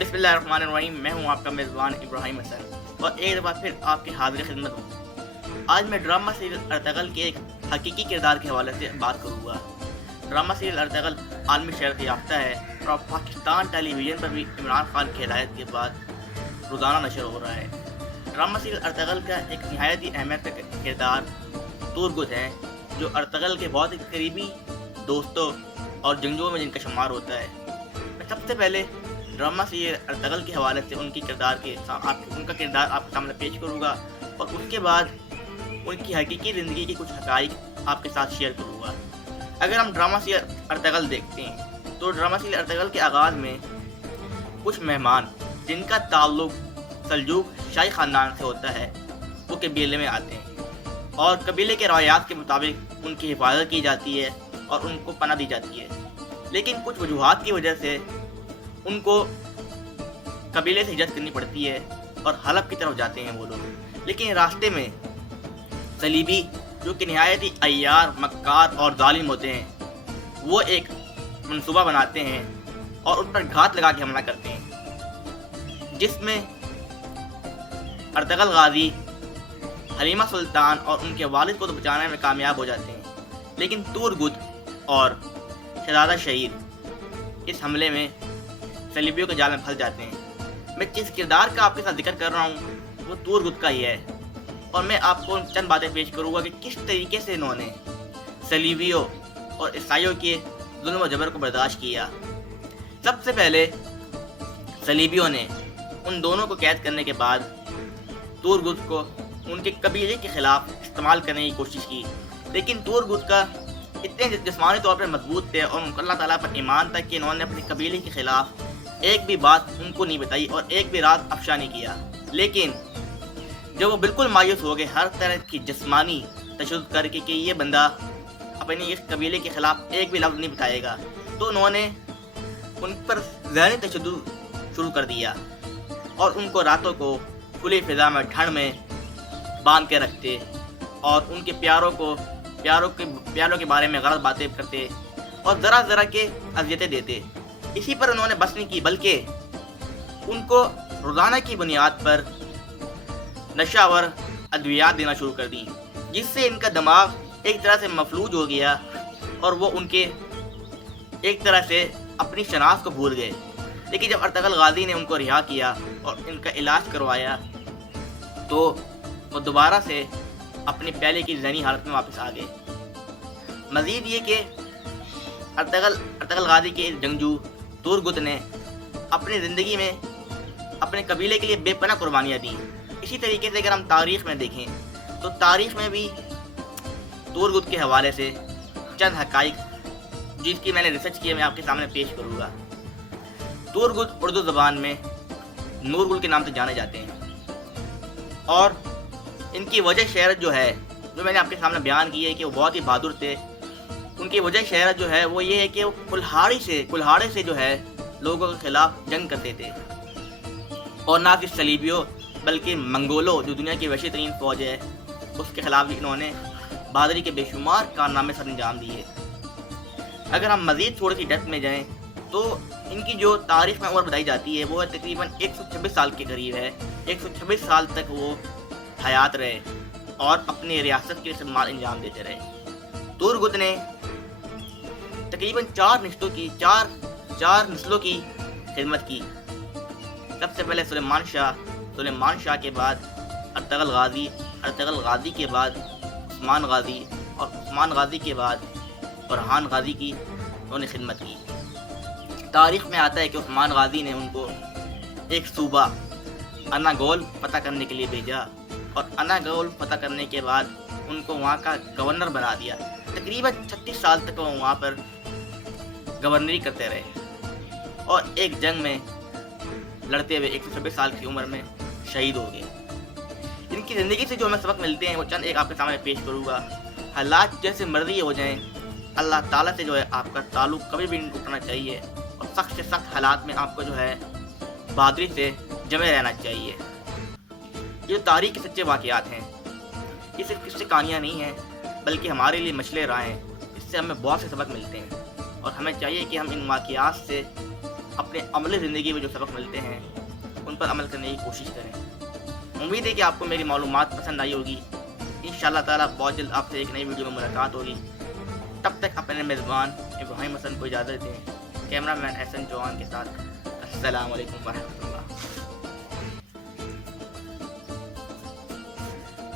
बिस्मिल्लाहिर्रहमानिर्रहीम। मैं हूं आपका मेज़बान इब्राहिम हसन और एक बार फिर आपकी हाज़िर खिदमत हूं। आज मैं ड्रामा सीरियल अर्तगल के एक हकीकी किरदार के हवाले से बात करूंगा। ड्रामा सीरियल अर्तगल आलमी शहरत याफ्ता है और पाकिस्तान टेलीविज़न पर भी इमरान खान की हिदायत के बाद रोज़ाना नशर हो रहा है। ड्रामा सीरियल अर्तगल का एक नहायत ही अहमियत का किरदार तुर्गुत है, जो अर्तगल के बहुत ही करीबी दोस्तों और जंगजुओं में जिनका शुमार होता है। मैं सबसे पहले ड्रामा सीरियल अर्तगल के हवाले से उनका किरदार आपके सामने पेश करूँगा और उसके बाद उनकी हकीकी ज़िंदगी की कुछ हक़ाइक़ आपके साथ शेयर करूँगा। अगर हम ड्रामा सीरियल अर्तगल देखते हैं तो ड्रामा सीरियल अर्तगल के आगाज़ में कुछ मेहमान जिनका ताल्लुक़ सल्जूक शाही ख़ानदान से होता है वो कबीले में आते हैं और कबीले के रवायात के मुताबिक उनकी हिफाजत की जाती है और उनको पनाह दी जाती है। लेकिन कुछ वजूहात की वजह से उनको कबीले से हिजरत करनी पड़ती है और हलब की तरफ जाते हैं वो लोग। लेकिन रास्ते में सलीबी, जो कि नहायत ही अय्यार, मक्कार और जालिम होते हैं, वो एक मंसूबा बनाते हैं और उन पर घात लगा के हमला करते हैं, जिसमें अर्तगल गाजी हलीमा सुल्तान और उनके वालिद को तो बचाने में कामयाब हो जाते हैं, लेकिन तुर्गुत और शहजादा शहीद इस हमले में सलीबियों के जाल में फंस जाते हैं। मैं जिस किरदार का आपके साथ जिक्र कर रहा हूँ वो तुर्गुत का ही है और मैं आपको चंद बातें पेश करूँगा कि किस तरीके से इन्होंने सलीबियों और ईसाइयों के जुल्म और जबर को बर्दाश्त किया। सबसे पहले सलीबियों ने उन दोनों को कैद करने के बाद तुर्गुत को उनके कबीले के खिलाफ इस्तेमाल करने की कोशिश की, लेकिन तुर्गुत का इतने जिस्मानी तौर पर मजबूत थे और अल्लाह ताला पर ईमान था कि इन्होंने अपने कबीले के खिलाफ एक भी बात उनको नहीं बताई और एक भी रात अफशा नहीं किया। लेकिन जब वो बिल्कुल मायूस हो गए हर तरह की जिस्मानी तशद्दुद करके कि ये बंदा अपने इस कबीले के खिलाफ एक भी लफ्ज़ नहीं बताएगा, तो उन्होंने उन पर ज़हनी तशद्दुद शुरू कर दिया और उनको रातों को खुली फिजा में ठंड में बांध के रखते और उनके प्यारों के बारे में गलत बातें करते और ज़रा ज़रा के अज़ियतें देते। इसी पर उन्होंने बस नहीं की, बल्कि उनको रोज़ाना की बुनियाद पर नशावर अद्वियात देना शुरू कर दी, जिससे इनका दिमाग एक तरह से मफलूज हो गया और वो उनके एक तरह से अपनी शनाख्त को भूल गए। लेकिन जब अर्तगल गाजी ने उनको रिहा किया और इनका इलाज करवाया तो वो दोबारा से अपनी पहले की ज़हनी हालत में वापस आ गए। मज़ीद ये कि अर्तगल गाजी के जंगजू तुर्गुत ने अपनी ज़िंदगी में अपने कबीले के लिए बेपनाह कुर्बानियाँ दी। इसी तरीके से अगर हम तारीख़ में देखें तो तारीख़ में भी तुर्गुत के हवाले से चंद हक़ाइक़ जिसकी मैंने रिसर्च किया मैं आपके सामने पेश करूँगा। तुर्गुत उर्दू ज़बान में नूरगुल के नाम से जाने जाते हैं और इनकी वजह शहरत जो है, जो मैंने आपके सामने बयान की है कि वो बहुत ही बहादुर थे। उनकी वजह शहरत जो है वो ये है कि वो कुल्हाड़े से जो है लोगों के खिलाफ जंग करते थे और ना सिर्फ सलीबियों बल्कि मंगोलों, जो दुनिया की वसी तरीन फ़ौज है, उसके खिलाफ भी इन्होंने बहादुरी के बेशुमार कारनामे सर अंजाम दिए। अगर हम मज़ीद थोड़ी सी डेप्थ में जाएँ तो इनकी जो तारीख़ में उम्र बताई जाती है वो तकरीबन 126 साल के करीब है। 126 साल तक वो हयात रहे और अपनी रियासत की खिदमत अंजाम देते रहे। तुर्गुत ने तकरीबन चार नस्लों की खिदमत की। सबसे पहले सुलेमान शाह के बाद अर्तगल गाजी के बाद उस्मान गाजी और उस्मान गाजी के बाद फरहान गाजी की उन्होंने खिदमत की। तारीख़ में आता है कि उस्मान गाजी ने उनको एक सूबा अनागोल पता करने के लिए भेजा और अनागोल पता करने के बाद उनको वहाँ का गवर्नर बना दिया। तकरीबन 36 साल तक वो वहाँ पर गवर्नरी करते रहे और एक जंग में लड़ते हुए 126 साल की उम्र में शहीद हो गए। इनकी ज़िंदगी से जो हमें सबक मिलते हैं वो चंद एक आपके सामने पेश करूँगा। हालात जैसे मर्जी हो जाएं, अल्लाह ताला से जो है आपका ताल्लुक़ कभी भी नहीं टूटना चाहिए और सख्त से सख्त हालात में आपको जो है बहादुरी से जमे रहना चाहिए। ये तारीख़ के सच्चे वाक़यात हैं, ये सिर्फ किस्से कहानियाँ नहीं हैं बल्कि हमारे लिए मशले राह हैं। इससे हमें बहुत से सबक मिलते हैं और हमें चाहिए कि हम इन वाक़यात से اپنے عملی زندگی میں جو سبق ملتے ہیں ان پر عمل کرنے کی کوشش کریں۔ امید ہے کہ آپ کو میری معلومات پسند آئی ہوگی۔ انشاءاللہ تعالیٰ بہت جلد آپ سے ایک نئی ویڈیو میں ملاقات ہوگی۔ تب تک اپنے میزبان ابراہیم حسن کو اجازت دیں، کیمرہ مین احسن جوان کے ساتھ۔ السلام علیکم ورحمۃ اللہ۔